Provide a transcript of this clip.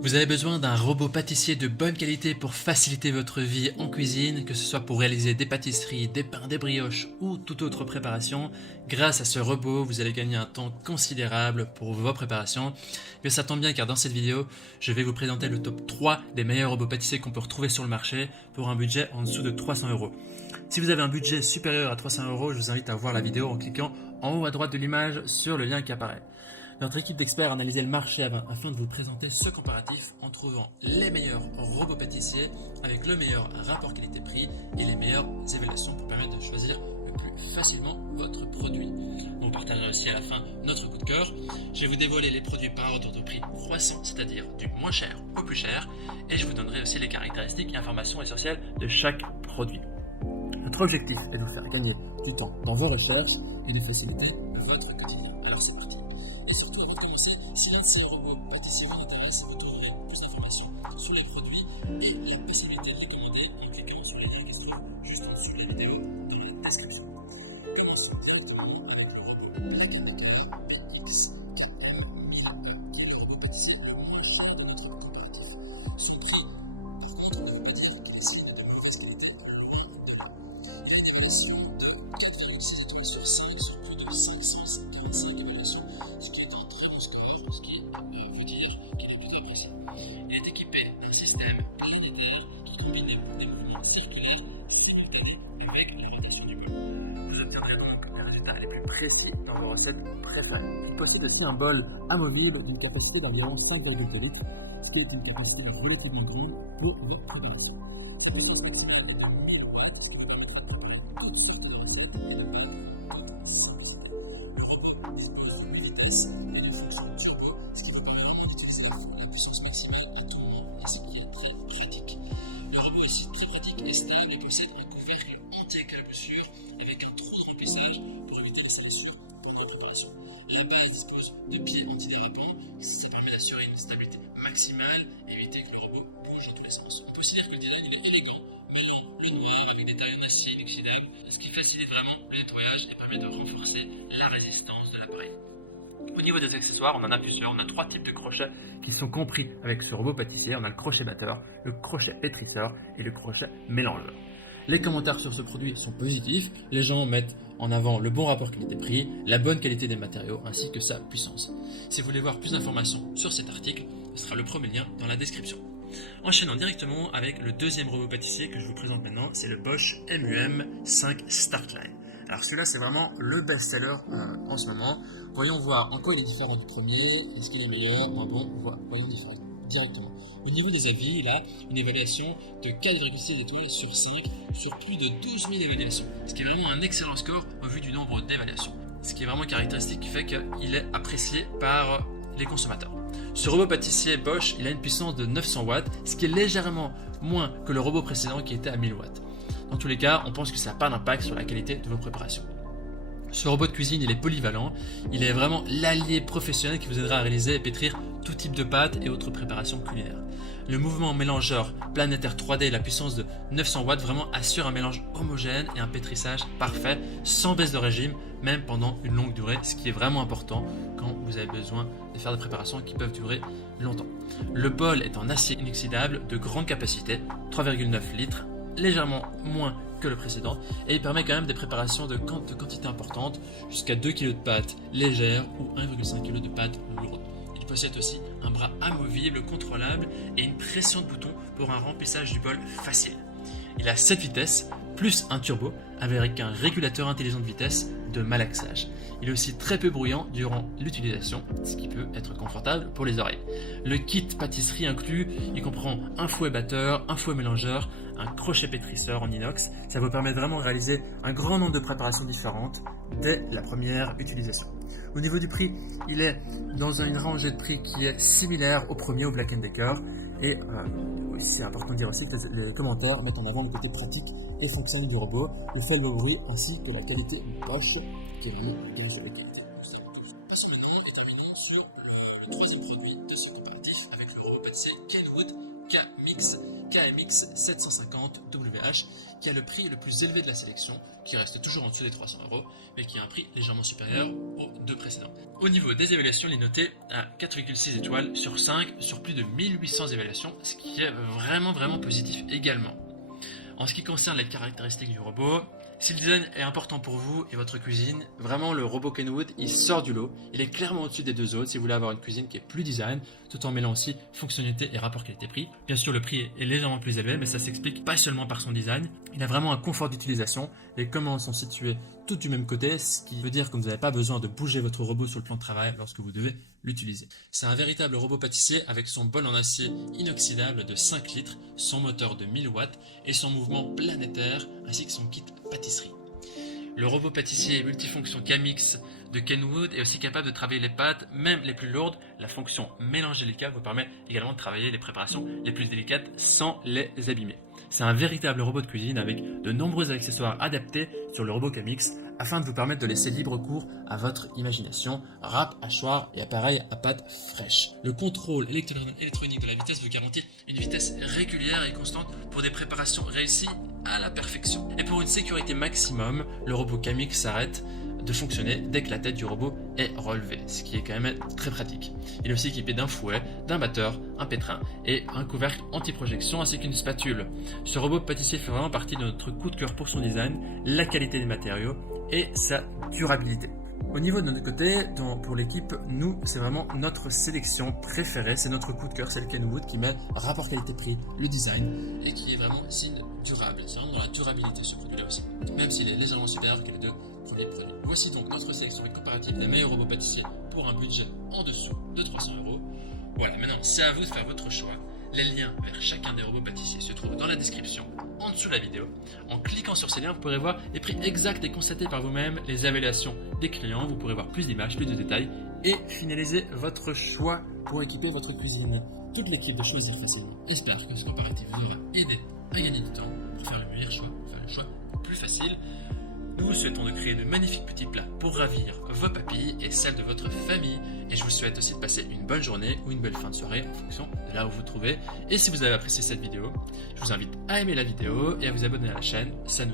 Vous avez besoin d'un robot pâtissier de bonne qualité pour faciliter votre vie en cuisine, que ce soit pour réaliser des pâtisseries, des pains, des brioches ou toute autre préparation. Grâce à ce robot, vous allez gagner un temps considérable pour vos préparations. Mais ça tombe bien car dans cette vidéo, je vais vous présenter le top 3 des meilleurs robots pâtissiers qu'on peut retrouver sur le marché pour un budget en dessous de 300 €. Si vous avez un budget supérieur à 300 €, je vous invite à voir la vidéo en cliquant en haut à droite de l'image sur le lien qui apparaît. Notre équipe d'experts a analysé le marché afin de vous présenter ce comparatif en trouvant les meilleurs robots pâtissiers avec le meilleur rapport qualité-prix et les meilleures évaluations pour permettre de choisir le plus facilement votre produit. On partagera aussi à la fin notre coup de cœur. Je vais vous dévoiler les produits par ordre de prix croissant, c'est-à-dire du moins cher au plus cher, et je vous donnerai aussi les caractéristiques et informations essentielles de chaque produit. Notre objectif est de vous faire gagner du temps dans vos recherches et de faciliter votre quotidien. Alors c'est parti. Et surtout, avant de commencer, si l'un de ces robots pâtissiers vous intéresse, vous trouverez plus d'informations sur les produits et la spécialité recommandée en cliquant sur les liens inscrits juste en dessous de la vidéo dans la description. Commençons directement avec le robot réclamateur pâtissier KR1000, qui est le robot pâtissier le moins cher de notre comparatif. Son prix, par contre, ne veut pas dire que c'est de mauvaise qualité, voire même pas. Il y a une évaluation de 4,6 étoiles sur 5 sur plus de 535 évaluations. Il est équipé d'un système planétaire qui combine des mouvements circulaires et avec la radiation du bol. Vous obtiendrez donc les résultats les plus précis dans vos recettes préférées. Il possède aussi un bol amovible d'une capacité d'environ 5,2 litres, ce qui est une capacité relativement grande pour votre préparation. Et stable et possède un couvercle anti-éclaboussure avec un trou de remplissage pour éviter les salissures pendant la préparation. À la base, il dispose de pieds antidérapants, ça permet d'assurer une stabilité maximale et éviter que le robot bouge dans tous les sens. On peut aussi dire que le design est élégant, mêlant le noir avec des tailles en acier inoxydable, ce qui facilite vraiment le nettoyage et permet de renforcer la résistance de l'appareil. Au niveau des accessoires, on en a plusieurs. On a 3 types de crochets qui sont compris avec ce robot pâtissier. On a le crochet batteur, le crochet pétrisseur et le crochet mélangeur. Les commentaires sur ce produit sont positifs. Les gens mettent en avant le bon rapport qualité-prix, la bonne qualité des matériaux ainsi que sa puissance. Si vous voulez voir plus d'informations sur cet article, ce sera le premier lien dans la description. Enchaînons directement avec le deuxième robot pâtissier que je vous présente maintenant, c'est le Bosch MUM 5 Startline. Alors celui-là c'est vraiment le best-seller en ce moment. Voyons voir en quoi il est différent du premier, est-ce qu'il est meilleur, moins bon, voyons directement. Au niveau des avis, il a une évaluation de 4,6 étoiles sur 5 sur plus de 12 000 évaluations, ce qui est vraiment un excellent score au vu du nombre d'évaluations. Ce qui est vraiment caractéristique qui fait qu'il est apprécié par les consommateurs. Ce robot pâtissier Bosch, il a une puissance de 900 watts, ce qui est légèrement moins que le robot précédent qui était à 1000 watts. Dans tous les cas, on pense que ça n'a pas d'impact sur la qualité de vos préparations. Ce robot de cuisine, il est polyvalent, il est vraiment l'allié professionnel qui vous aidera à réaliser et pétrir tout type de pâtes et autres préparations culinaires. Le mouvement mélangeur planétaire 3D et la puissance de 900 watts vraiment assure un mélange homogène et un pétrissage parfait, sans baisse de régime, même pendant une longue durée, ce qui est vraiment important quand vous avez besoin de faire des préparations qui peuvent durer longtemps. Le bol est en acier inoxydable de grande capacité, 3,9 litres, légèrement moins que le précédent, et il permet quand même des préparations de quantité importante, jusqu'à 2 kg de pâtes légères ou 1,5 kg de pâtes lourdes. Il possède aussi un bras amovible contrôlable et une pression de bouton pour un remplissage du bol facile. Il a 7 vitesses, plus un turbo, avec un régulateur intelligent de vitesse de malaxage. Il est aussi très peu bruyant durant l'utilisation, ce qui peut être confortable pour les oreilles. Le kit pâtisserie inclus, il comprend un fouet batteur, un fouet mélangeur, un crochet pétrisseur en inox. Ça vous permet vraiment de réaliser un grand nombre de préparations différentes dès la première utilisation. Au niveau du prix, il est dans une rangée de prix qui est similaire au premier, au Black & Decker. Et c'est important de dire aussi que les commentaires mettent en avant le côté pratique et fonctionnel du robot, le faible bruit ainsi que la qualité Bosch, qui est vraiment une gage de la qualité. Passons maintenant et terminons sur le troisième produit de ce comparatif avec le robot pâtissier Kenwood KMX 750WH, qui a le prix le plus élevé de la sélection, qui reste toujours en dessous des 300 €, mais qui a un prix légèrement supérieur aux deux précédents. Au niveau des évaluations, il est noté à 4,6 étoiles sur 5 sur plus de 1800 évaluations, ce qui est vraiment positif également. En ce qui concerne les caractéristiques du robot, si le design est important pour vous et votre cuisine, vraiment le robot Kenwood, il sort du lot. Il est clairement au-dessus des deux autres si vous voulez avoir une cuisine qui est plus design, tout en mêlant aussi fonctionnalité et rapport qualité-prix. Bien sûr, le prix est légèrement plus élevé, mais ça s'explique pas seulement par son design. Il a vraiment un confort d'utilisation. Les commandes sont situées toutes du même côté, ce qui veut dire que vous n'avez pas besoin de bouger votre robot sur le plan de travail lorsque vous devez l'utiliser. C'est un véritable robot pâtissier avec son bol en acier inoxydable de 5 litres, son moteur de 1000 watts et son mouvement planétaire ainsi que son kit pâtisserie. Le robot pâtissier multifonction KMX de Kenwood est aussi capable de travailler les pâtes, même les plus lourdes. La fonction mélanger les cas vous permet également de travailler les préparations les plus délicates sans les abîmer. C'est un véritable robot de cuisine avec de nombreux accessoires adaptés sur le robot KMX afin de vous permettre de laisser libre cours à votre imagination, râpe, hachoir et appareil à pâte fraîche. Le contrôle électronique de la vitesse vous garantit une vitesse régulière et constante pour des préparations réussies à la perfection. Et pour une sécurité maximum, le robot KMX s'arrête de fonctionner dès que la tête du robot est relevée, ce qui est quand même très pratique. Il est aussi équipé d'un fouet, d'un batteur, un pétrin et un couvercle anti-projection ainsi qu'une spatule. Ce robot pâtissier fait vraiment partie de notre coup de cœur pour son design, la qualité des matériaux et sa durabilité. Au niveau de notre côté, pour l'équipe, nous, c'est vraiment notre sélection préférée, c'est notre coup de cœur, c'est le Kenwood qui met rapport qualité-prix, le design et qui est vraiment signe durable. C'est vraiment dans la durabilité ce produit-là aussi, même s'il est légèrement supérieur que les deux premiers produits. Voici donc notre sélection comparative des meilleurs robots pâtissiers pour un budget en dessous de 300 €. Voilà, maintenant c'est à vous de faire votre choix. Les liens vers chacun des robots pâtissiers se trouvent dans la description en dessous de la vidéo. En cliquant sur ces liens, vous pourrez voir les prix exacts et constater par vous-même les évaluations des clients. Vous pourrez voir plus d'images, plus de détails et finaliser votre choix pour équiper votre cuisine. Toute l'équipe de Choisir Facilement espère que ce comparatif vous aura aidé à gagner du temps pour faire le meilleur choix, faire le choix plus facile. Nous vous souhaitons de créer de magnifiques petits plats pour ravir vos papilles et celles de votre famille. Et je vous souhaite aussi de passer une bonne journée ou une belle fin de soirée en fonction de là où vous vous trouvez. Et si vous avez apprécié cette vidéo, je vous invite à aimer la vidéo et à vous abonner à la chaîne. Ça nous